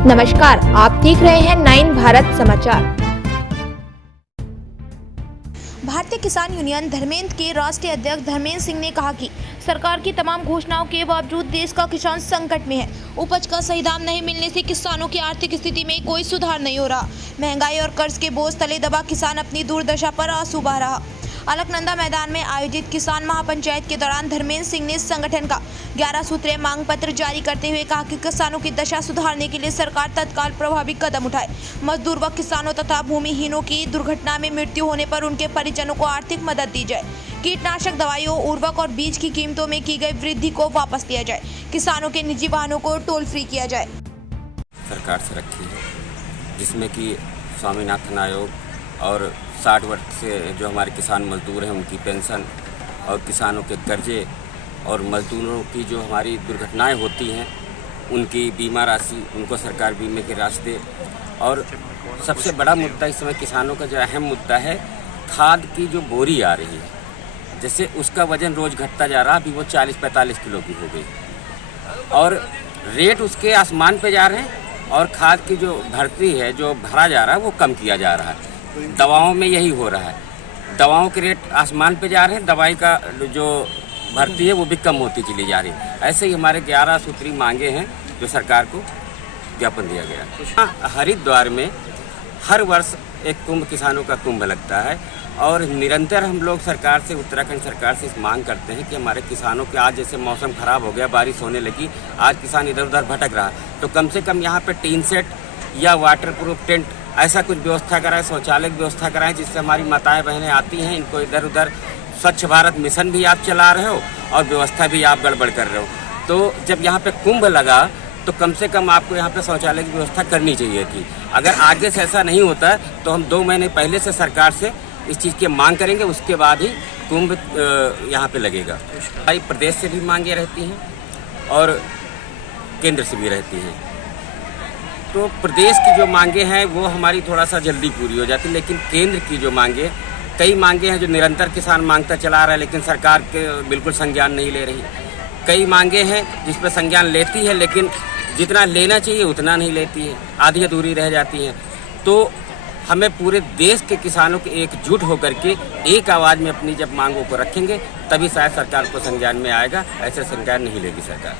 नमस्कार, आप देख रहे हैं 9 भारत समाचार। भारतीय किसान यूनियन धर्मेंद्र के राष्ट्रीय अध्यक्ष धर्मेंद्र सिंह ने कहा कि सरकार की तमाम घोषणाओं के बावजूद देश का किसान संकट में है। उपज का सही दाम नहीं मिलने से किसानों की आर्थिक स्थिति में कोई सुधार नहीं हो रहा। महंगाई और कर्ज के बोझ तले दबा किसान अपनी दुर्दशा पर आंसू बहा रहा। अलकनंदा मैदान में आयोजित किसान महापंचायत के दौरान धर्मेंद्र सिंह ने संगठन का 11 सूत्रीय मांग पत्र जारी करते हुए कहा कि किसानों की दशा सुधारने के लिए सरकार तत्काल प्रभावी कदम उठाए। मजदूर व किसानों तथा भूमिहीनों की दुर्घटना में मृत्यु होने पर उनके परिजनों को आर्थिक मदद दी जाए। कीटनाशक दवाइयों, उर्वरक और बीज की कीमतों में की गई वृद्धि को वापस लिया जाए। किसानों के निजी वाहनों को टोल फ्री किया जाए। सरकार से रखी है, जिसमें कि स्वामीनाथन आयोग और 60 वर्ष से जो हमारे किसान मजदूर हैं उनकी पेंशन और किसानों के कर्जे और मजदूरों की जो हमारी दुर्घटनाएं होती हैं उनकी बीमा राशि उनको सरकार बीमे की राशि दे। और सबसे बड़ा मुद्दा इस समय किसानों का जो अहम मुद्दा है, खाद की जो बोरी आ रही है, जैसे उसका वजन रोज़ घटता जा रहा, अभी वो 40-45 किलो की हो गई और रेट उसके आसमान पे जा रहे हैं और खाद की जो भर्ती है, जो भरा जा रहा है, वो कम किया जा रहा है। दवाओं में यही हो रहा है, दवाओं के रेट आसमान पे जा रहे हैं, दवाई का जो भर्ती है वो भी कम होती चली जा रही है। ऐसे ही हमारे 11 सूत्री मांगे हैं जो सरकार को ज्ञापन दिया गया। हरिद्वार में हर वर्ष एक कुंभ, किसानों का कुंभ लगता है और निरंतर हम लोग सरकार से, उत्तराखंड सरकार से इस मांग करते हैं कि हमारे किसानों के, आज जैसे मौसम खराब हो गया, बारिश होने लगी, आज किसान इधर उधर भटक रहा, तो कम से कम यहाँ पे टीन सेट या वाटर प्रूफ टेंट ऐसा कुछ व्यवस्था कराएं, शौचालय की व्यवस्था कराएं, जिससे हमारी माताएं बहनें आती हैं, इनको इधर उधर। स्वच्छ भारत मिशन भी आप चला रहे हो और व्यवस्था भी आप गड़बड़ कर रहे हो। तो जब यहाँ पे कुंभ लगा तो कम से कम आपको यहाँ पे शौचालय की व्यवस्था करनी चाहिए थी। अगर आगे से ऐसा नहीं होता तो हम 2 महीने पहले से सरकार से इस चीज़ की मांग करेंगे, उसके बाद ही कुंभ यहाँ पे लगेगा। हमारी प्रदेश से भी मांगे रहती हैं और केंद्र से भी रहती हैं। तो प्रदेश की जो मांगे हैं वो हमारी थोड़ा सा जल्दी पूरी हो जाती है, लेकिन केंद्र की जो मांगे, कई मांगे हैं जो निरंतर किसान मांगता चला रहा है लेकिन सरकार के बिल्कुल संज्ञान नहीं ले रही। कई मांगे हैं जिस पर संज्ञान लेती है लेकिन जितना लेना चाहिए उतना नहीं लेती है, आधी अधूरी रह जाती हैं। तो हमें पूरे देश के किसानों के एकजुट होकर के एक आवाज़ में अपनी जब मांगों को रखेंगे तभी शायद सरकार को संज्ञान में आएगा, ऐसे संज्ञान नहीं लेगी सरकार।